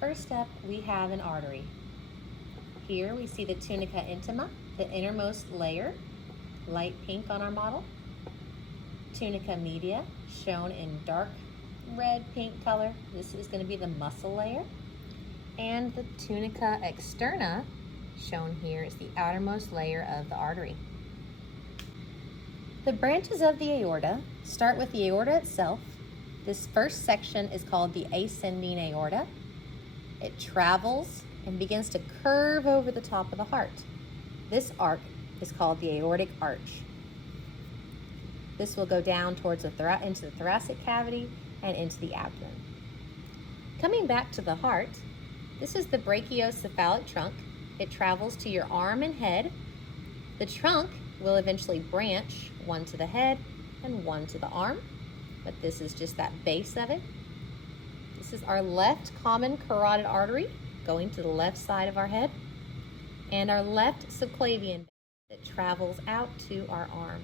First up, we have an artery. Here we see the tunica intima, the innermost layer, light pink on our model. Tunica media, shown in dark red pink color. This is going to be the muscle layer. And the tunica externa, shown here, is the outermost layer of the artery. The branches of the aorta start with the aorta itself. This first section is called the ascending aorta. It travels and begins to curve over the top of the heart. This arc is called the aortic arch. This will go down towards into the thoracic cavity and into the abdomen. Coming back to the heart, this is the Brachiocephalic trunk. It travels to your arm and head. The trunk will eventually branch, one to the head and one to the arm, but this is just that base of it. This is our left common carotid artery going to the left side of our head, and our left subclavian vein that travels out to our arm.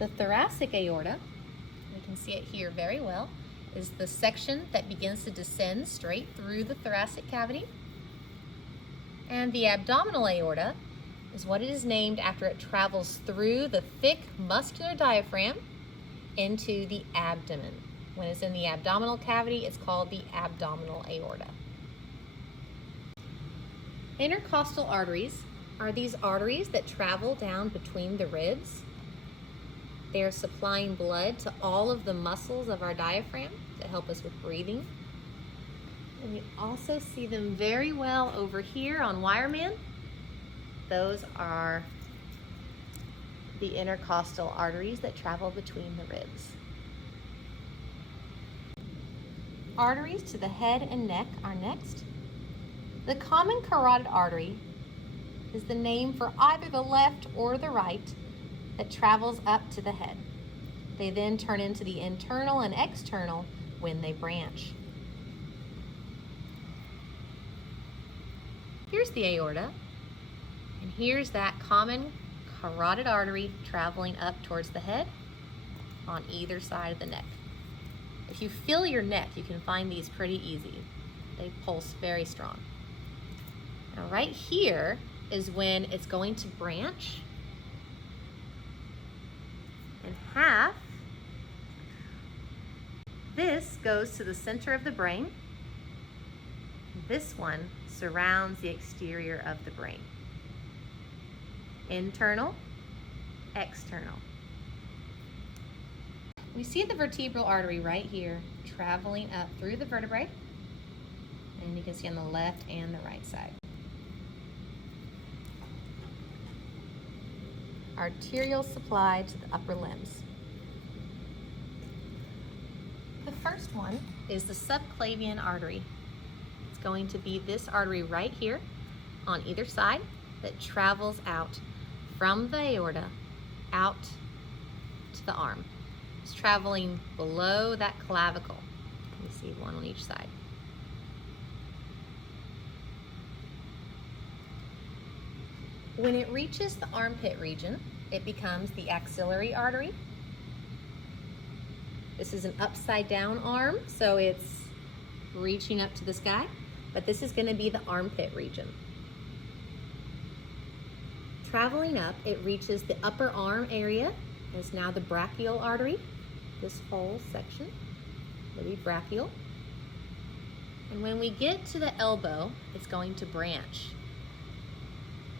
The thoracic aorta, we can see it here very well, is the section that begins to descend straight through the thoracic cavity. And the abdominal aorta is what it is named after. It travels through the thick muscular diaphragm into the abdomen. When it's in the abdominal cavity, it's called the abdominal aorta. Intercostal arteries are these arteries that travel down between the ribs. They are supplying blood to all of the muscles of our diaphragm that help us with breathing. And you also see them very well over here on Wireman. Those are the intercostal arteries that travel between the ribs. Arteries to the head and neck are next. The common carotid artery is the name for either the left or the right that travels up to the head. They then turn into the internal and external when they branch. Here's the aorta, and here's that common carotid artery traveling up towards the head on either side of the neck. If you feel your neck, you can find these pretty easy. They pulse very strong. Now right here is when it's going to branch in half. This goes to the center of the brain. This one surrounds the exterior of the brain. Internal, external. We see the vertebral artery right here traveling up through the vertebrae, and you can see on the left and the right side. Arterial supply to the upper limbs. The first one is the subclavian artery. It's going to be this artery right here on either side that travels out from the aorta out to the arm. It's traveling below that clavicle. You see one on each side. When it reaches the armpit region, it becomes the axillary artery. This is an upside down arm, so it's reaching up to the sky, but this is going to be the armpit region. Traveling up, it reaches the upper arm area. It's now the brachial artery. This whole section will be brachial. And when we get to the elbow, it's going to branch.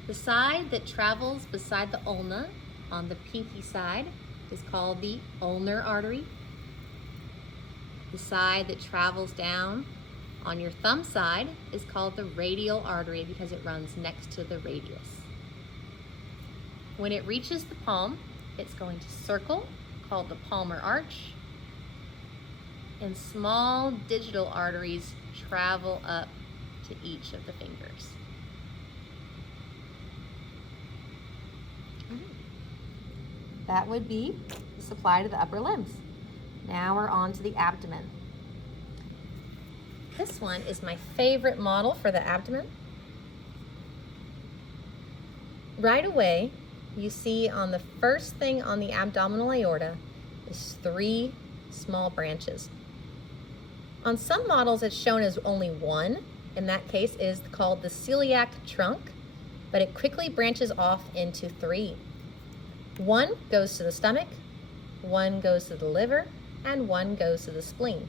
The side that travels beside the ulna on the pinky side is called the ulnar artery. The side that travels down on your thumb side is called the radial artery because it runs next to the radius. When it reaches the palm, it's going to circle, called the Palmar Arch, and small digital arteries travel up to each of the fingers. That would be the supply to the upper limbs. Now we're on to the abdomen. This one is my favorite model for the abdomen. Right away, you see on the first thing on the abdominal aorta is 3 small branches. On some models, it's shown as only one. In that case, it is called the celiac trunk, but it quickly branches off into three. One goes to the stomach, one goes to the liver, and one goes to the spleen.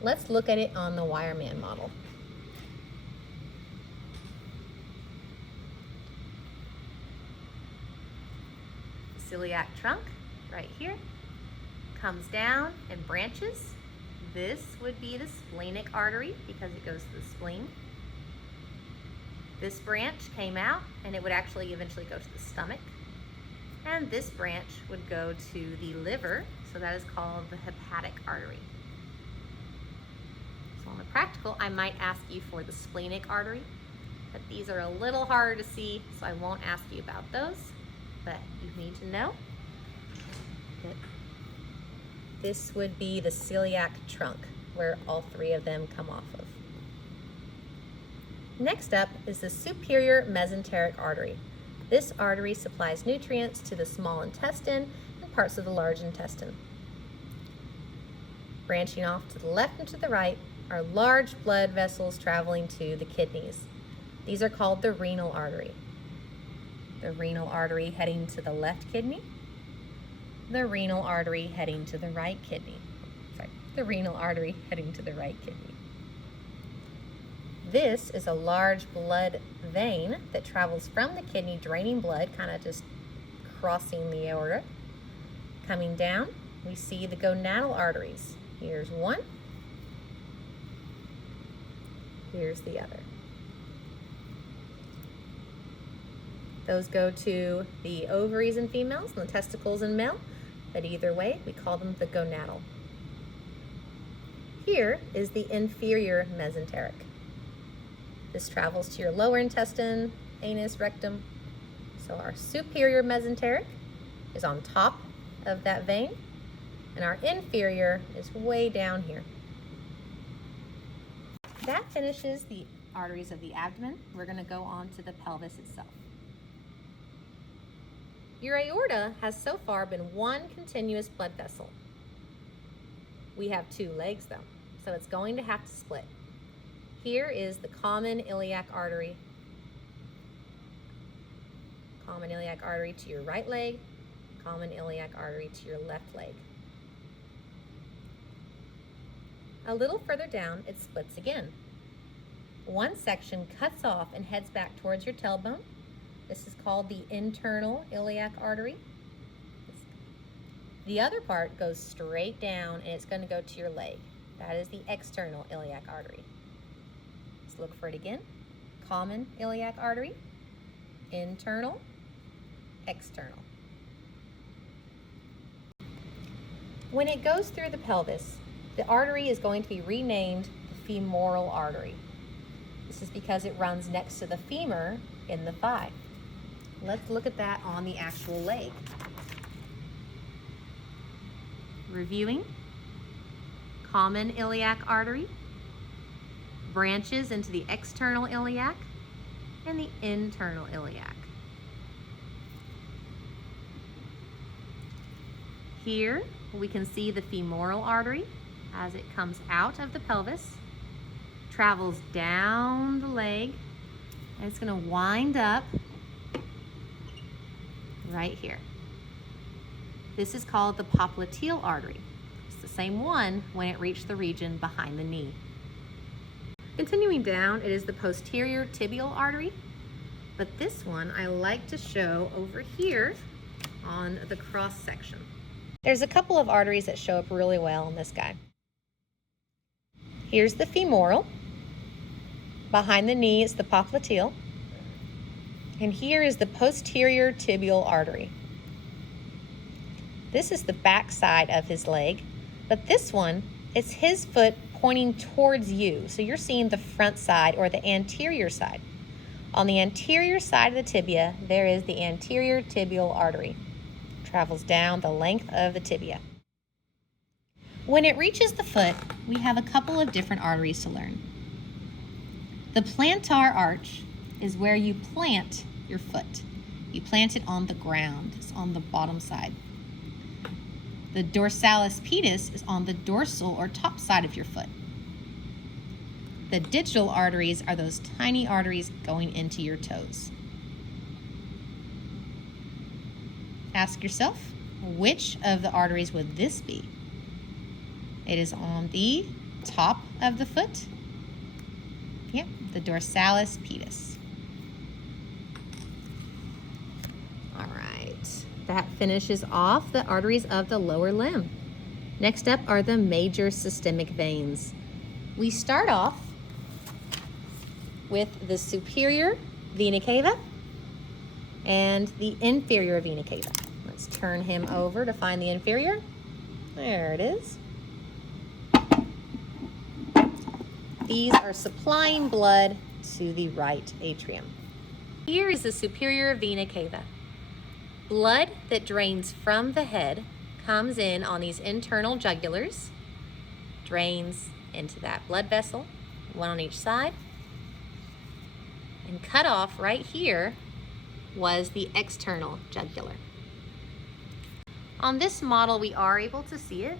Let's look at it on the Wireman model. Celiac trunk, right here, comes down and branches. This would be the splenic artery because it goes to the spleen. This branch came out and it would actually eventually go to the stomach. And this branch would go to the liver, so that is called the hepatic artery. So on the practical, I might ask you for the splenic artery, but these are a little harder to see, so I won't ask you about those. But you need to know that this would be the celiac trunk, where all three of them come off of. Next up is the superior mesenteric artery. This artery supplies nutrients to the small intestine and parts of the large intestine. Branching off to the left and to the right are large blood vessels traveling to the kidneys. These are called the renal artery. The renal artery heading to the left kidney, the renal artery heading to the right kidney. The renal artery heading to the right kidney. This is a large blood vein that travels from the kidney, draining blood, kind of just crossing the aorta. Coming down, we see the gonadal arteries. Here's one, here's the other. Those go to the ovaries in females and the testicles in male, but either way, we call them the gonadal. Here is the inferior mesenteric. This travels to your lower intestine, anus, rectum. So our superior mesenteric is on top of that vein, and our inferior is way down here. That finishes the arteries of the abdomen. We're going to go on to the pelvis itself. Your aorta has so far been one continuous blood vessel. We have two legs though, so it's going to have to split. Here is the common iliac artery. Common iliac artery to your right leg, common iliac artery to your left leg. A little further down, it splits again. One section cuts off and heads back towards your tailbone. This is called the internal iliac artery. The other part goes straight down and it's going to go to your leg. That is the external iliac artery. Let's look for it again. Common iliac artery, internal, external. When it goes through the pelvis, the artery is going to be renamed the femoral artery. This is because it runs next to the femur in the thigh. Let's look at that on the actual leg. Reviewing, common iliac artery, branches into the external iliac and the internal iliac. Here we can see the femoral artery as it comes out of the pelvis, travels down the leg, and it's going to wind up right here. This is called the Popliteal Artery. It's the same one when it reached the region behind the knee. Continuing down, it is the posterior tibial artery, but this one I like to show over here on the cross section. There's a couple of arteries that show up really well in this guy. Here's the femoral. Behind the knee is the popliteal. And here is the posterior tibial artery. This is the back side of his leg, but this one, it's his foot pointing towards you. So you're seeing the front side or the anterior side. On the anterior side of the tibia, there is the anterior tibial artery. It travels down the length of the tibia. When it reaches the foot, we have a couple of different arteries to learn. The plantar arch is where you plant your foot. You plant it on the ground. It's on the bottom side. The dorsalis pedis is on the dorsal or top side of your foot. The digital arteries are those tiny arteries going into your toes. Ask yourself, which of the arteries would this be? It is on the top of the foot. Yep, the dorsalis pedis. All right, that finishes off the arteries of the lower limb. Next up are the major systemic veins. We start off with the superior vena cava and the inferior vena cava. Let's turn him over to find the inferior. There it is. These are supplying blood to the right atrium. Here is the superior vena cava. Blood that drains from the head comes in on these internal jugulars, drains into that blood vessel, one on each side, and cut off right here was the external jugular. On this model, we are able to see it.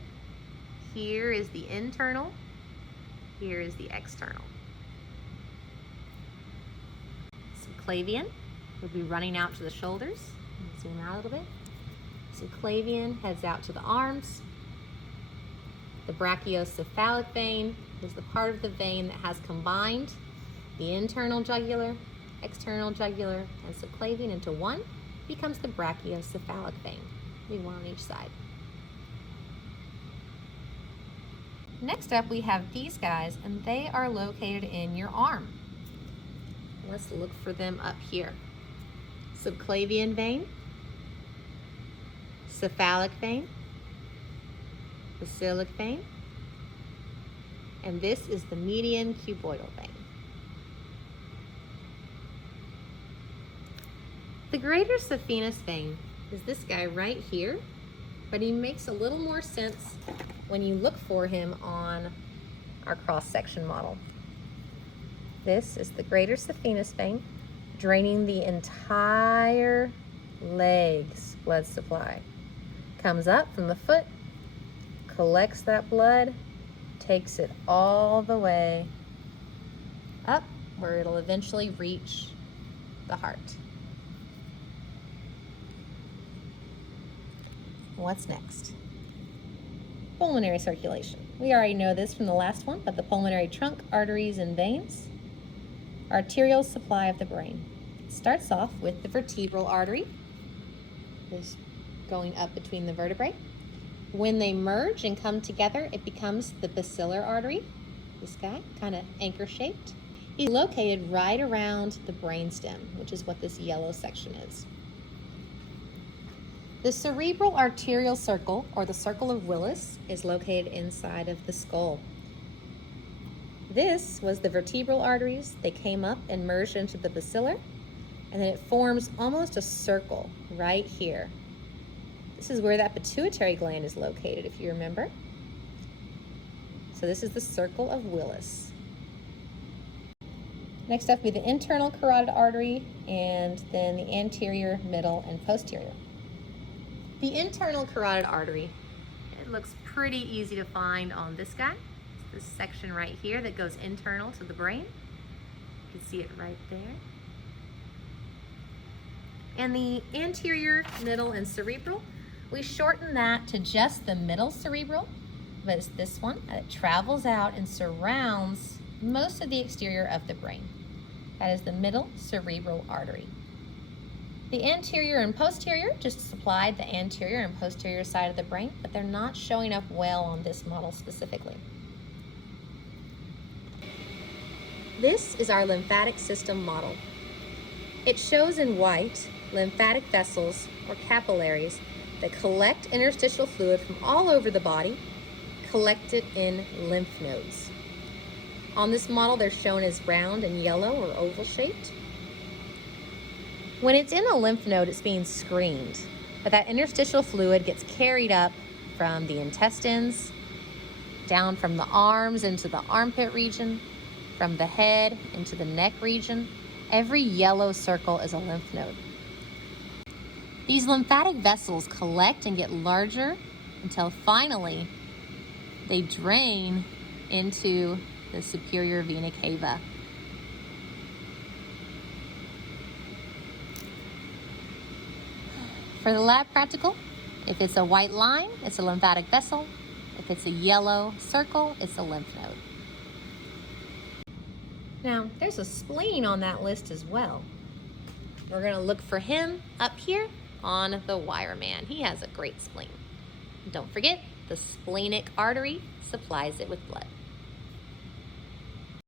Here is the internal, here is the external. Subclavian would be running out to the shoulders. Zoom out a little bit. Subclavian heads out to the arms. The Brachiocephalic vein is the part of the vein that has combined the internal jugular, external jugular, and subclavian into one, becomes the Brachiocephalic vein. Be one on each side. Next up, we have these guys, and they are located in your arm. Let's look for them up here. Subclavian vein, cephalic vein, Basilar vein, and this is the median cuboidal vein. The greater saphenous vein is this guy right here, but he makes a little more sense when you look for him on our cross-section model. This is the greater saphenous vein, draining the entire leg's blood supply. Comes up from the foot, collects that blood, takes it all the way up where it'll eventually reach the heart. What's next? Pulmonary circulation. We already know this from the last one, but the pulmonary trunk, arteries, and veins. Arterial supply of the brain. It starts off with the vertebral artery. This going up between the vertebrae. When they merge and come together, it becomes the basilar artery. This guy, kind of anchor-shaped. He's located right around the brainstem, which is what this yellow section is. The cerebral arterial circle, or the circle of Willis, is located inside of the skull. This was the vertebral arteries. They came up and merged into the basilar, and then it forms almost a circle right here. This is where that pituitary gland is located, if you remember. So this is the circle of Willis. Next up will be the internal carotid artery, and then the anterior, middle, and posterior. The internal carotid artery, it looks pretty easy to find on this guy. It's this section right here that goes internal to the brain. You can see it right there. And the anterior, middle, and cerebral, we shorten that to just the middle cerebral, but it's this one that travels out and surrounds most of the exterior of the brain. That is the middle cerebral artery. The anterior and posterior just supplied the anterior and posterior side of the brain, but they're not showing up well on this model specifically. This is our lymphatic system model. It shows in white lymphatic vessels or capillaries that collect interstitial fluid from all over the body, collected in lymph nodes. On this model, they're shown as round and yellow or oval shaped. When it's in a lymph node, it's being screened, but that interstitial fluid gets carried up from the intestines, down from the arms into the armpit region, from the head into the neck region. Every yellow circle is a lymph node. These lymphatic vessels collect and get larger until finally they drain into the superior vena cava. For the lab practical, if it's a white line, it's a lymphatic vessel. If it's a yellow circle, it's a lymph node. Now, there's a spleen on that list as well. We're going to look for him up here on the wire man. He has a great spleen. Don't forget, the splenic artery supplies it with blood.